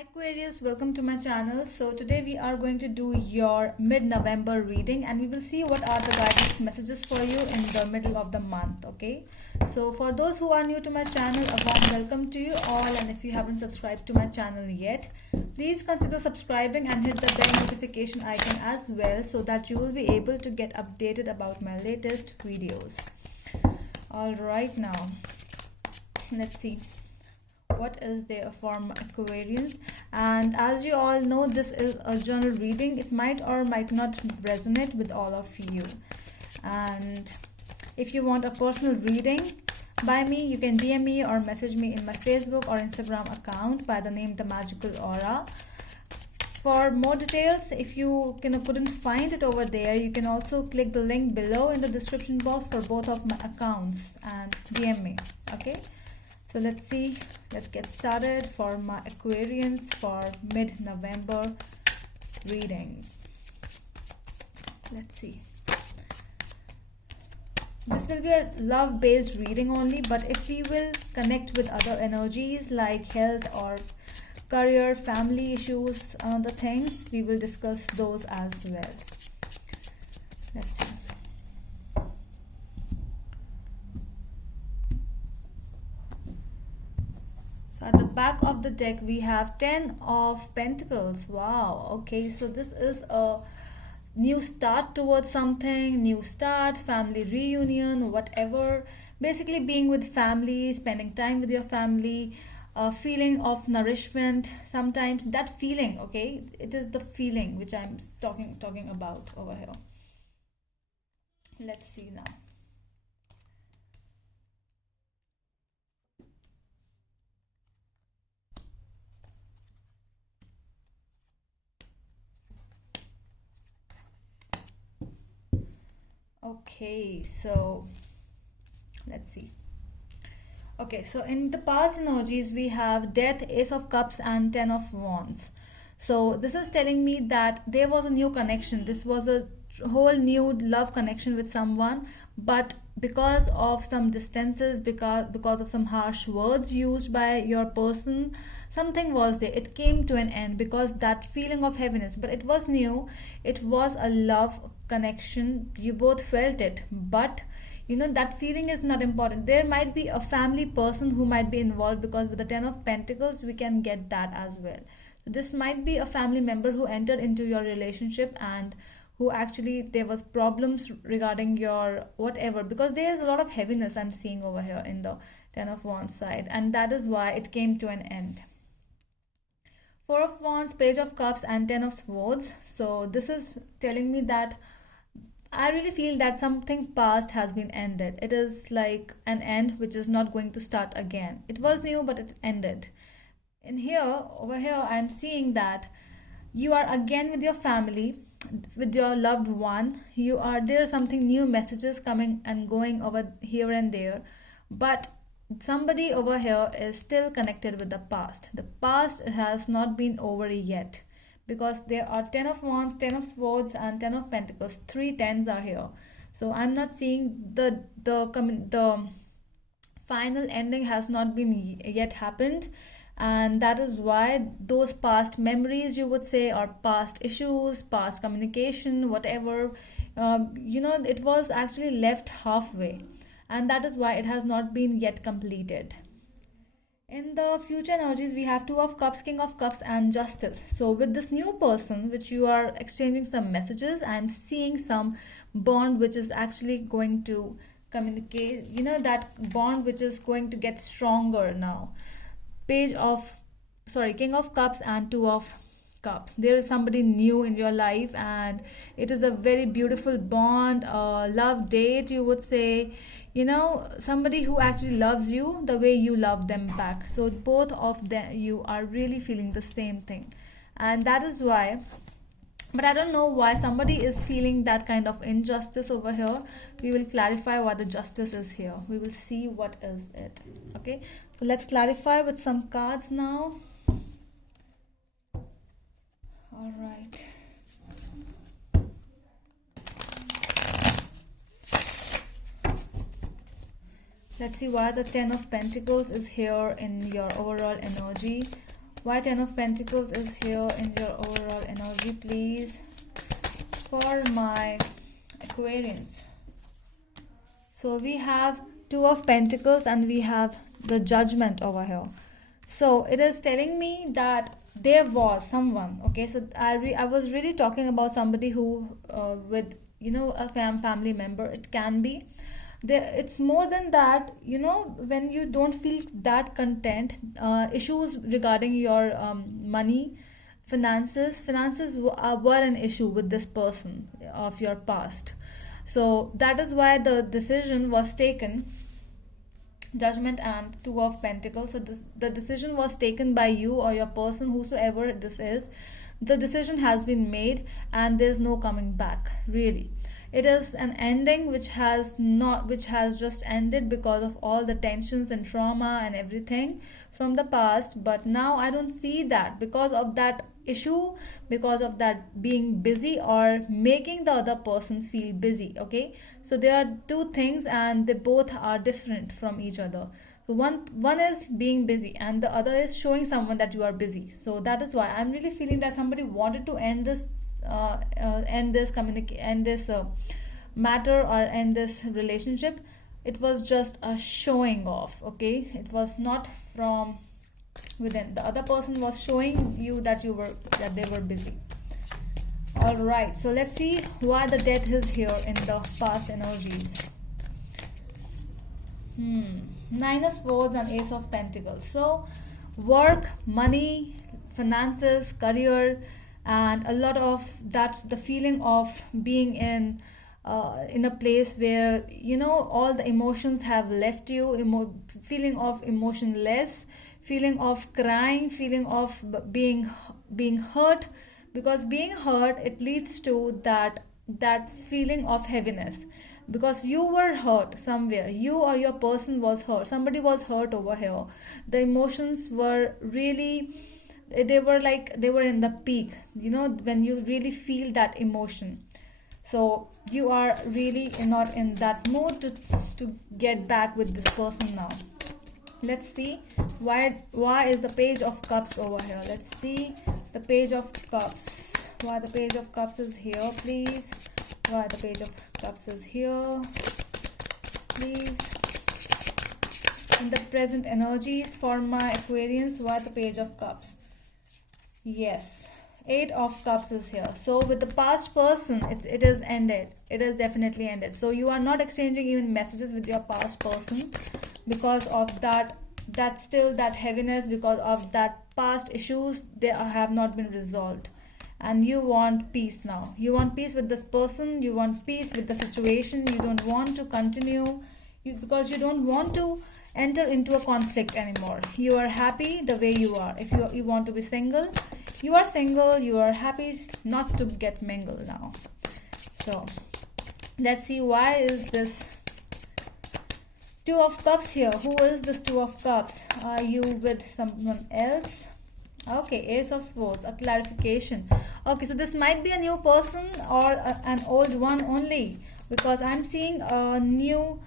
Hi Aquarius, welcome to my channel. So today we are going to do your mid-November reading and we will see what are the guidance messages for you in the middle of the month. Okay, so for those who are new to my channel, a warm welcome to you all, and if you haven't subscribed to my channel yet, please consider subscribing and hit the bell notification icon as well so that you will be able to get updated about my latest videos. All right, now let's see what is there for Aquarians. And as you all know, this is a general reading. It might or might not resonate with all of you, and if you want a personal reading by me, you can DM me or message me in my Facebook or Instagram account by the name The Magical Aura. For more details, if you couldn't find it over there, you can also click the link below in the description box for both of my accounts and DM me. Okay, so let's get started for my Aquarians for mid-November reading. Let's see. This will be a love-based reading only, but if we will connect with other energies like health or career, family issues, the things, we will discuss those as well. Let's see. So at the back of the deck we have 10 of Pentacles. Wow, okay, so this is a new start towards something, new start, family reunion, whatever. Basically being with family, spending time with your family, a feeling of nourishment. Sometimes that feeling, okay, it is the feeling which I'm talking about over here. Let's see now. Okay, so let's see. Okay, so in the past energies we have Death, Ace of Cups and 10 of Wands. So this is telling me that there was a new connection. This was a whole new love connection with someone, but because of some distances, because of some harsh words used by your person, something was there. It came to an end because that feeling of heaviness, but it was new. It was a love connection. You both felt it, but you know that feeling is not important. There might be a family person who might be involved, because with the 10 of Pentacles we can get that as well. So this might be a family member who entered into your relationship and who actually there was problems regarding your whatever, because there is a lot of heaviness I'm seeing over here in the 10 of Wands side, and that is why it came to an end. 4 of Wands, Page of Cups and 10 of Swords. So this is telling me that I really feel that something past has been ended. It is like an end which is not going to start again. It was new, but it ended. In here, over here, I'm seeing that you are again with your family, with your loved one. There are something new messages coming and going over here and there, but somebody over here is still connected with the past. The past has not been over yet, because there are 10 of Wands, 10 of Swords and 10 of Pentacles. 3 tens are here. So I'm not seeing the final ending has not been yet happened, and that is why those past memories, you would say, or past issues, past communication, whatever, it was actually left halfway, and that is why it has not been yet completed. In the future energies, we have 2 of Cups, King of Cups and Justice. So with this new person which you are exchanging some messages, I'm seeing some bond which is actually going to communicate, that bond which is going to get stronger now. King of Cups and 2 of Cups. There is somebody new in your life and it is a very beautiful bond, love date, you would say. Somebody who actually loves you the way you love them back. So both of them, you are really feeling the same thing, and that is why. But I don't know why somebody is feeling that kind of injustice over here. We will clarify why the justice is here. We will see what is it. Okay, so let's clarify with some cards now. All right. Let's see why the 10 of Pentacles is here in your overall energy. Why Ten of Pentacles is here in your overall energy, please, for my Aquarians. So we have Two of Pentacles and we have the Judgment over here. So it is telling me that there was someone, okay, so I was really talking about somebody who with, you know, a family member. It can be there, it's more than that, you know, when you don't feel that content, issues regarding your money, finances were an issue with this person of your past. So that is why the decision was taken, Judgment and Two of Pentacles. So the decision was taken by you or your person, whosoever this is. The decision has been made and there's no coming back, really. It is an ending which has just ended because of all the tensions and trauma and everything from the past. But now I don't see that, because of that issue, because of that being busy or making the other person feel busy. Okay, so there are two things and they both are different from each other. So one is being busy and the other is showing someone that you are busy. So that is why I'm really feeling that somebody wanted to end this matter or end this relationship. It was just a showing off. Okay, it was not from within. The other person was showing you that they were busy. All right, so let's see why the Death is here in the past energies. Nine of Swords and Ace of Pentacles. So work, money, finances, career, and a lot of that, the feeling of being in a place where, you know, all the emotions have left you, feeling of emotionless, feeling of crying, feeling of being hurt, because being hurt, it leads to that feeling of heaviness, because you were hurt somewhere. You or your person was hurt. Somebody was hurt over here. The emotions were really, they were in the peak, you know, when you really feel that emotion. So you are really not in that mood to get back with this person now. Let's see why is the Page of Cups over here. Let's see the Page of Cups. Why the Page of Cups is here, please. Why the Page of Cups is here, please. In the present energies for my Aquarians, why the Page of Cups? Yes, Eight of Cups is here. So with the past person, it is ended. It is definitely ended. So you are not exchanging even messages with your past person because of that still that heaviness, because of that past issues, they have not been resolved. And you want peace now. You want peace with this person. You want peace with the situation. You don't want to continue because you don't want to enter into a conflict anymore. You are happy the way you are. If you want to be single, you are single. You are happy not to get mingled now. So let's see, why is this Two of Cups here? Who is this Two of Cups? Are you with someone else? Okay, Ace of Swords, a clarification. Okay, so this might be a new person or an old one only, because I'm seeing a new,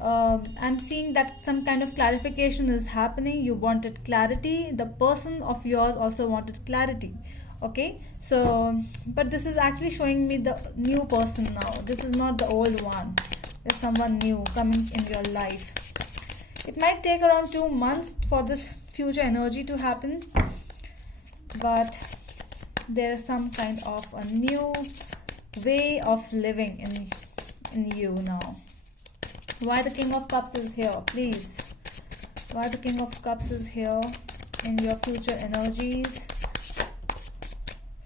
I'm seeing that some kind of clarification is happening. You wanted clarity. The person of yours also wanted clarity. Okay, so, but this is actually showing me the new person now. This is not the old one. There's someone new coming in your life. It might take around 2 months for this future energy to happen, but there is some kind of a new way of living in you now. Why the King of Cups is here, please? Why the King of Cups is here in your future energies?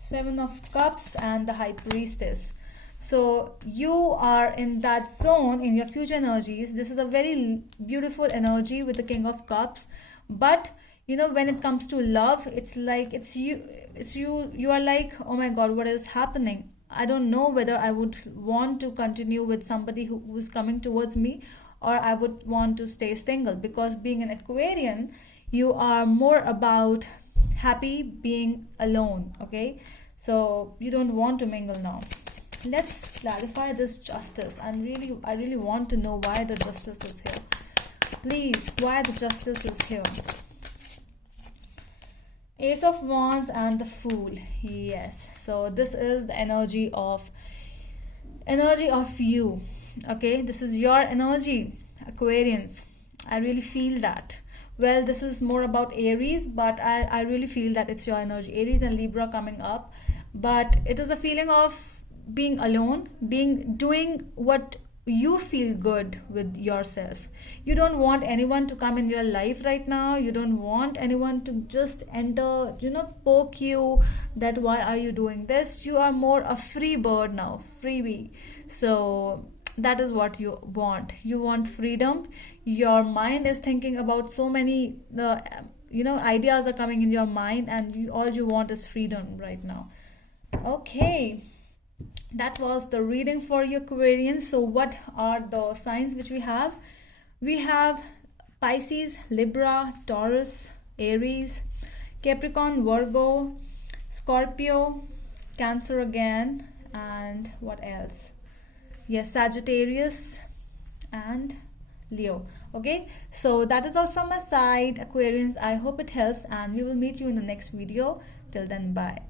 Seven of Cups and the High Priestess. So you are in that zone in your future energies. This is a very beautiful energy with the King of Cups, but you know, when it comes to love, it's like you are like, oh my god, what is happening? I don't know whether I would want to continue with somebody who's coming towards me, or I would want to stay single, because being an Aquarian, you are more about happy being alone. Okay, so you don't want to mingle now. Let's clarify this Justice. I really want to know why the Justice is here. Please, why the Justice is here? Ace of Wands and the Fool. Yes, so this is the energy of you. Okay, this is your energy, Aquarians. I really feel that. Well, this is more about Aries, but I really feel that it's your energy, Aries and Libra coming up. But it is a feeling of being alone, doing what you feel good with yourself. You don't want anyone to come in your life right now. You don't want anyone to just enter, poke you that why are you doing this. You are more a free bird now, freebie. So that is what you want. You want freedom. Your mind is thinking about so many ideas are coming in your mind, and all you want is freedom right now. Okay, that was the reading for your Aquarians. So what are the signs which we have? We have Pisces, Libra, Taurus, Aries, Capricorn, Virgo, Scorpio, Cancer again, and what else? Yes, Sagittarius and Leo. Okay, so that is all from my side, Aquarians. I hope it helps, and we will meet you in the next video. Till then, bye.